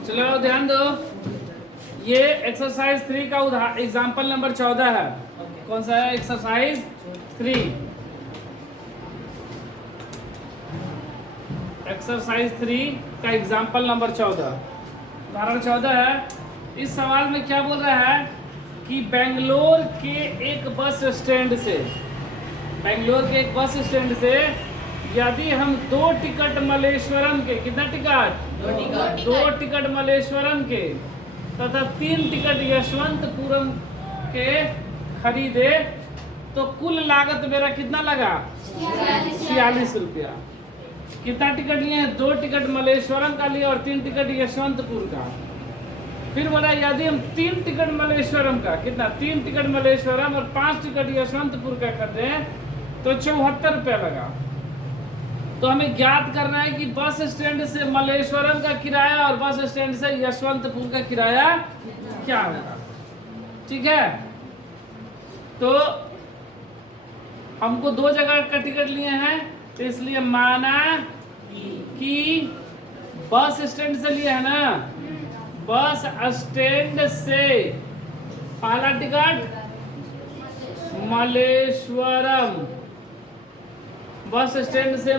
चलो ध्यान दो, ये एक्सरसाइज 3 का एग्जाम्पल नंबर 14 है। कौन सा है? एक्सरसाइज 3। एक्सरसाइज 3 का एग्जाम्पल नंबर 14, उदाहरण 14 है। इस सवाल में क्या बोल रहा है कि बेंगलोर के एक बस स्टैंड से, बेंगलोर के एक बस स्टैंड से यदि हम 2 टिकट मलेश्वरम के, कितना टिकट? 2 टिकट मलेश्वरम के तथा 3 टिकट यशवंतपुरम के खरीदे तो कुल लागत मेरा कितना लगा? 46 रुपया। कितना टिकट लिए हैं? 2 टिकट मलेश्वरम का लिए और 3 टिकट यशवंतपुर का। फिर बोला यदि हम 3 टिकट मलेश्वरम का, कितना? 3 टिकट मलेश्वरम और 5 टिकट यशवंतपुर का करते हैं तो 74 रुपया लगा। तो हमें ज्ञात करना है कि बस स्टैंड से मलेश्वरम का किराया और बस स्टैंड से यशवंतपुर का किराया क्या होगा। ठीक है, तो हमको 2 जगह का टिकट लिए हैं, तो इसलिए माना कि बस स्टैंड से लिए है ना, बस स्टैंड से पहला टिकट मलेश्वरम, बस स्टैंड से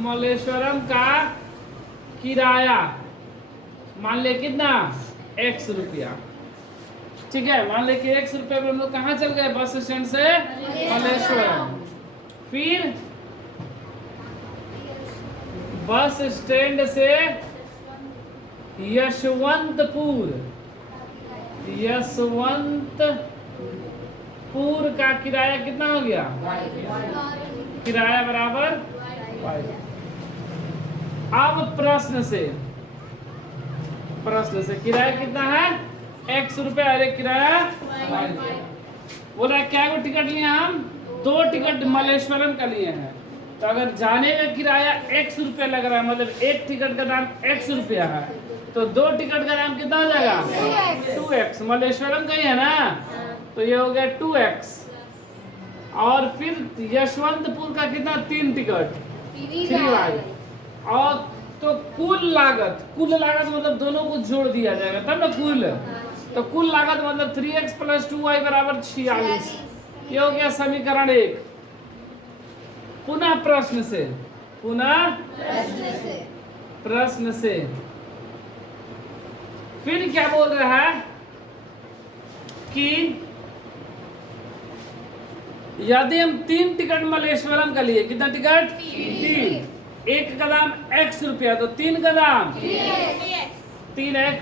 मलेश्वरम का किराया मान ले कितना? x रुपया। ठीक है, मान ले कि x रुपये में हम लोग कहाँ चल गए? बस स्टैंड से मलेश्वरम। फिर बस स्टैंड से यशवंतपुर, यशवंतपुर का किराया कितना हो गया? किराया बराबर y। अब प्रश्न से किराया कितना है? x रुपया और एक किराया y। बोला क्या को टिकट लिए हम? 2 टिकट मलेश्वरम का लिए हैं। तो अगर जाने का किराया x रुपया लग रहा है, मतलब एक टिकट का दाम x रुपया है, तो 2 टिकट का दाम कितना हो जाएगा? 2x। मलेश्वरम का ही है ना, तो ये हो गया 2x। और फिर यशवंतपुर का कितना? 3 टिकट 3y। और तो कुल लागत मतलब दोनों को जोड़ दिया जाएगा तब ना कुल, तो कुल लागत मतलब 3x + 2y बराबर 46। ये हो गया समीकरण 1। पुनः प्रश्न से फिर क्या बोल रहा है कि यदि हम 3 टिकट मलेश्वरम का लिए, कितना टिकट? 3। एक का दाम x रुपया, तो 3 का दाम 3x।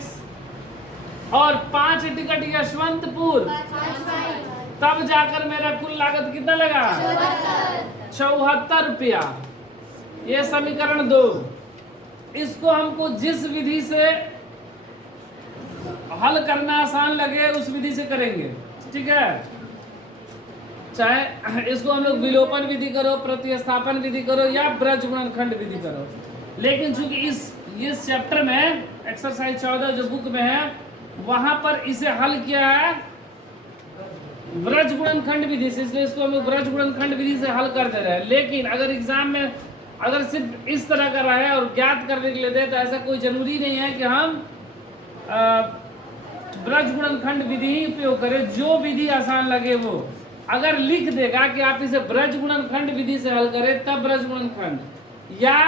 और 5 टिकट यशवंतपुर, तब जाकर मेरा कुल लागत कितना लगा? 74 रुपया। ये समीकरण 2। इसको हमको जिस विधि से हल करना आसान लगे उस विधि से करेंगे। ठीक है, चाहे इसको हम लोग विलोपन विधि करो, प्रतिस्थापन विधि करो या ब्रज गुणनखंड विधि करो। लेकिन चूंकि इस चैप्टर में एक्सरसाइज 14 जो बुक में है, वहां पर इसे हल किया है ब्रज गुणनखंड विधि से, इसलिए इसको हम लोग ब्रज गुणनखंड विधि से हल कर दे रहे हैं। लेकिन अगर एग्जाम में अगर सिर्फ इस तरह का रहा है और ज्ञात करने के लिए दे, तो ऐसा कोई जरूरी नहीं है कि हम ब्रज गुणनखंड विधि ही उपयोग करें। जो विधि आसान लगे वो, अगर लिख देगा कि आप इसे ब्रज गुणनखंड विधि से हल करें तब ब्रज गुणनखंड, या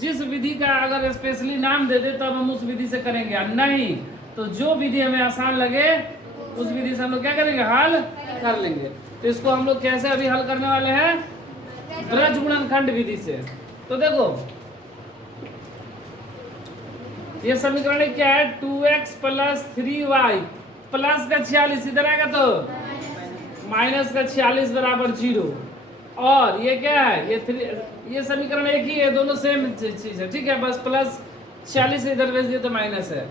जिस विधि का अगर स्पेशली नाम दे दे तब हम उस विधि से करेंगे। नहीं तो जो विधि हमें आसान लगे उस विधि से हम लोग क्या करेंगे? हल कर लेंगे। तो इसको हम लोग कैसे अभी हल करने वाले हैं? ब्रज गुणनखंड विधि से। तो देखो ये समीकरण क्या है? 2x + 3y प्लस का 46 इधर आएगा तो माइनस का 46 बराबर 0। और ये क्या है? ये समीकरण एक ही है, दोनों सेम चीज है। ठीक है, बस प्लस 46 इधर भेज दिए तो माइनस है।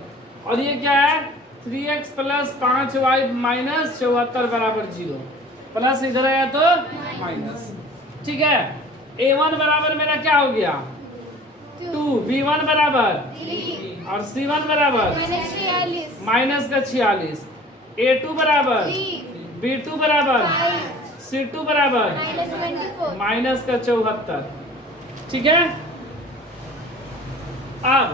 और ये क्या है? 3x + 5y - 74 बराबर 0। प्लस इधर आया तो माइनस। ठीक है, a1 बराबर मेरा क्या हो गया? 2, b1 बराबर 3 और c1 बराबर माइनस का 46, a2 बराबर 3, b2 बराबर 5, c2 बराबर माइनस का 74। ठीक है, अब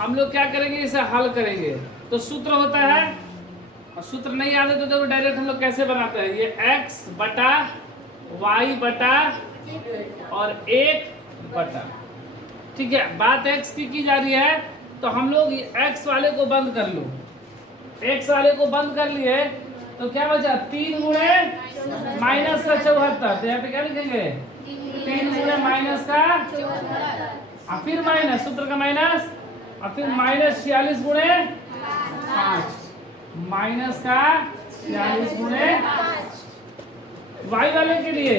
हम लोग क्या करेंगे, इसे हल करेंगे। तो सूत्र होता है, और सूत्र नहीं याद है तो देखो डायरेक्ट हम लोग कैसे बनाते हैं, ये x बटा y बटा और 1 बटा, ठीक है। बात x की जा रही है, तो हम लोग x वाले को बंद कर लो, x वाले को बंद कर लिए तो क्या बचा, 3 गुणे माइनस का 74। तो यहाँ पे क्या लिखेंगे, 3 गुणे माइनस का और फिर माइनस, सूत्र का माइनस, और फिर माइनस 46 गुणे 5, माइनस का 46 गुणे y वाले के लिए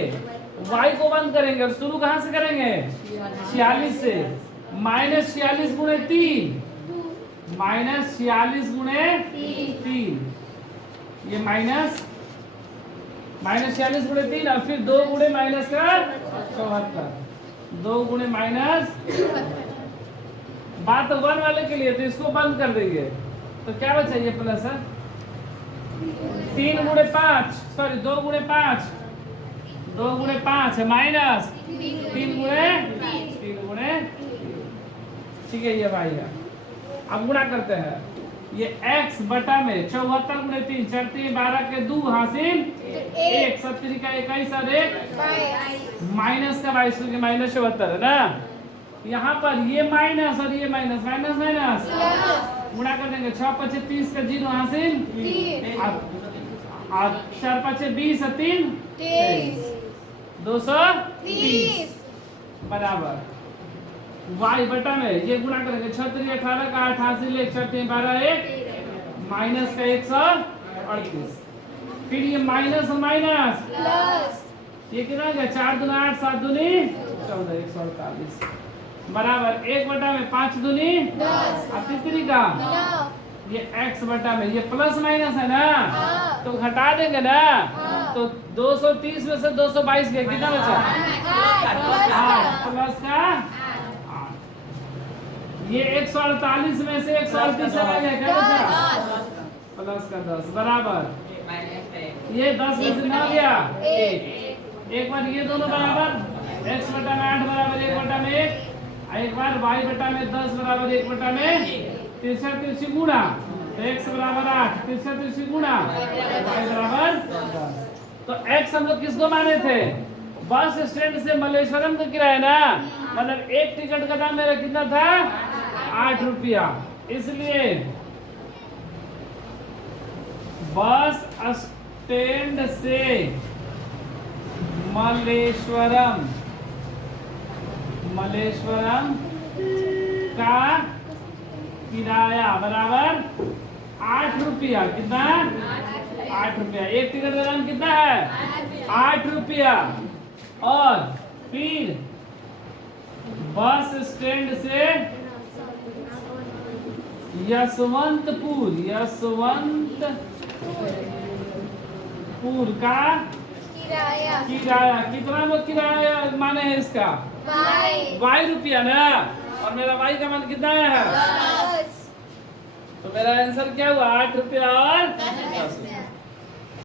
y को बंद करेंगे और शुरू कहां से करेंगे, 46 से। माइनस 46 गुणे 3, माइनस 46 गुणे 3, ये माइनस 46 गुणे 3 और फिर 2 गुणे माइनस का 74, 2 गुणे माइनस। बात 1 वाले के लिए, तो इसको बंद कर देंगे तो क्या बचा, ये प्लस है 3 गुणे 5, सॉरी 2 गुणे 5, 2 गुणे 5 है माइनस 3 गुणे, ठीक है, ये भाई है। अब गुणा करते हैं, ये x बटा में 74 गुणे 3, 4 3 12 के 2 हासिल 1, 70 का 21 और 1 माइनस का 22 के माइनस 74 है ना। यहाँ पर ये माइनस और ये माइनस, माइनस माइनस गुणा कर देंगे, 6 5 30 का 0 हासिल 4 5 20 और 3 230 बराबर y बटा में ये गुणा करेंगे, 36 18 का 8 हासिल 1, 4 3 12 1 माइनस का 138, फिर ये माइनस और माइनस प्लस, ये कितना हो गया, 4 दूनी 8 7 दूनी 14 148 बराबर 1 बटा में 5 दूनी 10 और तीसरी का ये x बटा में, ये प्लस माइनस है ना, तो घटा देंगे ना, तो 230 में से 222 गया, कितना बचा, 8 प्लस का 8, ये 148 में से 138 से गया, क्या बचा, प्लस का 10 बराबर, ये 10 में से ना गया 1, एक बार ये दोनों बराबर, x बटा में 8 बराबर 1 बटा में 1, एक बार y बटा में 10 बराबर 1 बटा में 3 गुणा, तो x बराबर 8, 3 गुणा y बराबर 10। तो x हम लोग किसको माने थे, बस स्टैंड से मल्लेश्वरम का किराया ना, मतलब एक टिकट का दाम मेरा कितना था, 8 रुपया। इसलिए बस स्टैंड से मल्लेश्वरम का किराया बराबर 8 रुपया, कितना, 8 रुपया, एक टिकट का दाम कितना है, 8 रुपया। और फिर बस स्टैंड से यशवंतपुर का किराया कितना वो किराया माने है इसका, y रुपया ना, और मेरा y का मान कितना है, तो मेरा आंसर क्या हुआ, 8 रुपया और 10।